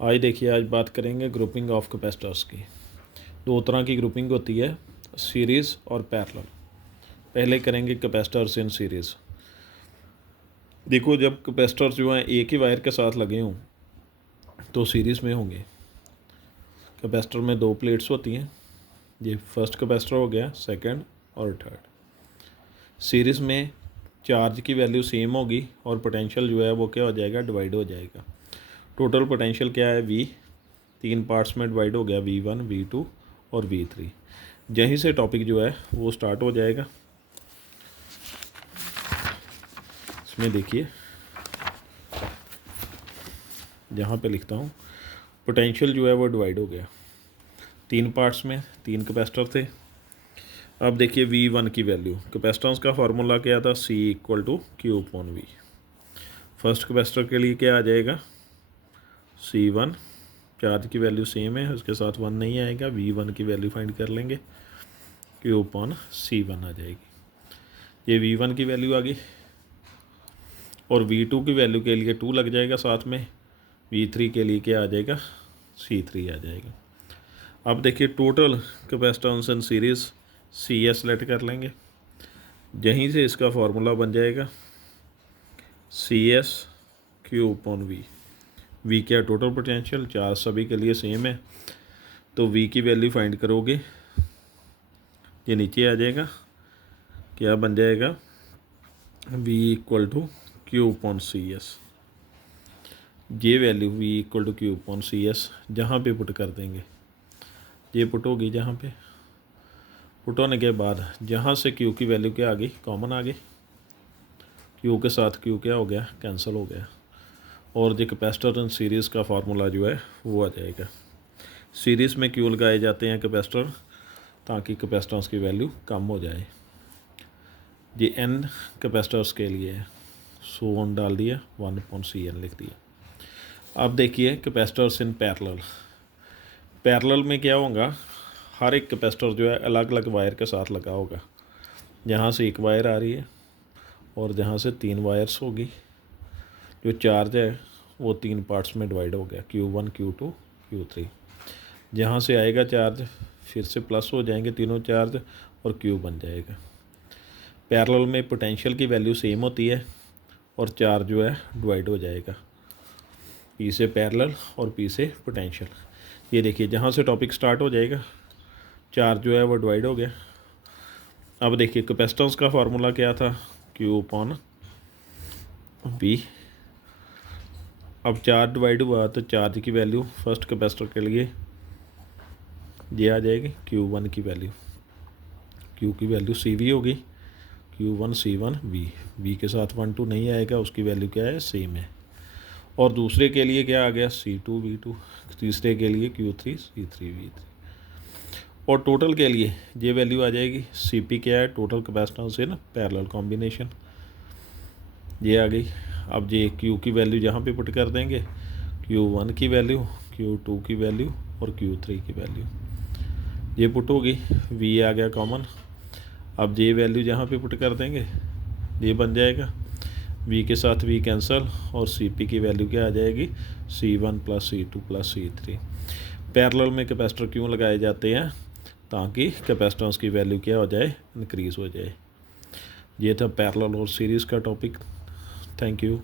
आज देखिए, आज बात करेंगे ग्रुपिंग ऑफ कैपेसिटर्स की। दो तरह की ग्रुपिंग होती है, सीरीज़ और पैरेलल। पहले करेंगे कैपेसिटर्स इन सीरीज़। देखो, जब कैपेसिटर्स जो हैं एक ही वायर के साथ लगे हों तो सीरीज़ में होंगे। कैपेसिटर में दो प्लेट्स होती हैं, ये फर्स्ट कैपेसिटर हो गया, सेकंड और थर्ड। सीरीज़ में चार्ज की वैल्यू सेम होगी और पोटेंशियल जो है वो क्या हो जाएगा, डिवाइड हो जाएगा। टोटल पोटेंशियल क्या है, V, तीन पार्ट्स में डिवाइड हो गया, V1, V2 और V3। यहीं से टॉपिक जो है वो स्टार्ट हो जाएगा। इसमें देखिए, यहाँ पे लिखता हूँ, पोटेंशियल जो है वो डिवाइड हो गया। तीन पार्ट्स में तीन कैपेसिटर थे। अब देखिए V1 की वैल्यू, कैपेसिटेंस का फार्मूला क्या था, C = Q/V। फर्स्ट कैपेसिटर के लिए क्या आ जाएगा, C1, चार्ज की वैल्यू सेम है, उसके साथ 1 नहीं आएगा, V1 की वैल्यू फाइंड कर लेंगे, Q/C1 आ जाएगी। ये V1 की वैल्यू आ गई और V2 की वैल्यू के लिए 2 लग जाएगा साथ में, V3 के लिए क्या आ जाएगा, C3 आ जाएगा। अब देखिए टोटल कैपेसिटेंस इन सीरीज़ CS सेलेक्ट कर लेंगे, यहीं से इसका फार्मूला बन जाएगा CS Q/V। V क्या, टोटल पोटेंशियल, चार्ज सभी के लिए सेम है, तो V की वैल्यू फाइंड करोगे, ये नीचे आ जाएगा, क्या बन जाएगा, V = Q/CS। ये वैल्यू V = Q/CS जहाँ पे पुट कर देंगे, ये पुट होगी, जहाँ पे पुट होने के बाद जहाँ से Q की वैल्यू क्या आ गई, कॉमन आ गई, Q के साथ Q क्या हो गया, कैंसिल हो गया, और जो कैपेसिटर इन सीरीज़ का फार्मूला जो है वो आ जाएगा। सीरीज़ में Q लगाए जाते हैं कैपेसिटर ताकि कैपेसिटेंस की वैल्यू कम हो जाए। ये N कैपेसिटर्स के लिए है, सो ऑन डाल दिया, 1/CN लिख दिया। अब देखिए कैपेसिटर्स इन पैरेलल। पैरेलल में क्या होगा, हर एक कैपेसिटर जो है अलग अलग वायर के साथ लगा होगा। यहाँ से एक वायर आ रही है और जहाँ से तीन वायर्स होगी। जो चार्ज है वो तीन पार्ट्स में डिवाइड हो गया, Q1, Q2, Q3। जहाँ से आएगा चार्ज फिर से प्लस हो जाएंगे तीनों चार्ज और Q बन जाएगा। पैरेलल में पोटेंशियल की वैल्यू सेम होती है और चार्ज जो है डिवाइड हो जाएगा, P से पैरेलल और P से पोटेंशियल। ये देखिए, जहाँ से टॉपिक स्टार्ट हो जाएगा चार्ज जो है वो डिवाइड हो गया। अब देखिए कैपेसिटेंस का फार्मूला क्या था, Q/V। अब चार्ज डिवाइड हुआ तो चार्ज की वैल्यू फर्स्ट कैपेसिटर के लिए ये आ जाएगी, Q1 की वैल्यू, Q की वैल्यू CV होगी, Q1 C1 V के साथ 1 2 नहीं आएगा, उसकी वैल्यू क्या है, सेम है। और दूसरे के लिए क्या आ गया, C2 V2, तीसरे के लिए Q3 C3 V3, और टोटल के लिए ये वैल्यू आ जाएगी, CP क्या है, total capacitance in parallel combination, ये आ गई। अब ये Q की वैल्यू जहाँ पे पुट कर देंगे, Q1 की वैल्यू, Q2 की वैल्यू और Q3 की वैल्यू, ये पुट होगी, V आ गया कॉमन। अब ये वैल्यू जहाँ पे पुट कर देंगे ये बन जाएगा, V के साथ V कैंसल और CP की वैल्यू क्या आ जाएगी, C1 + C2 + C3। पैरेलल में कैपेसिटर क्यों लगाए जाते हैं, ताकि कैपेसिटेंस की वैल्यू क्या हो जाए, इंक्रीज़ हो जाए। ये था पैरेलल और सीरीज़ का टॉपिक। Thank you.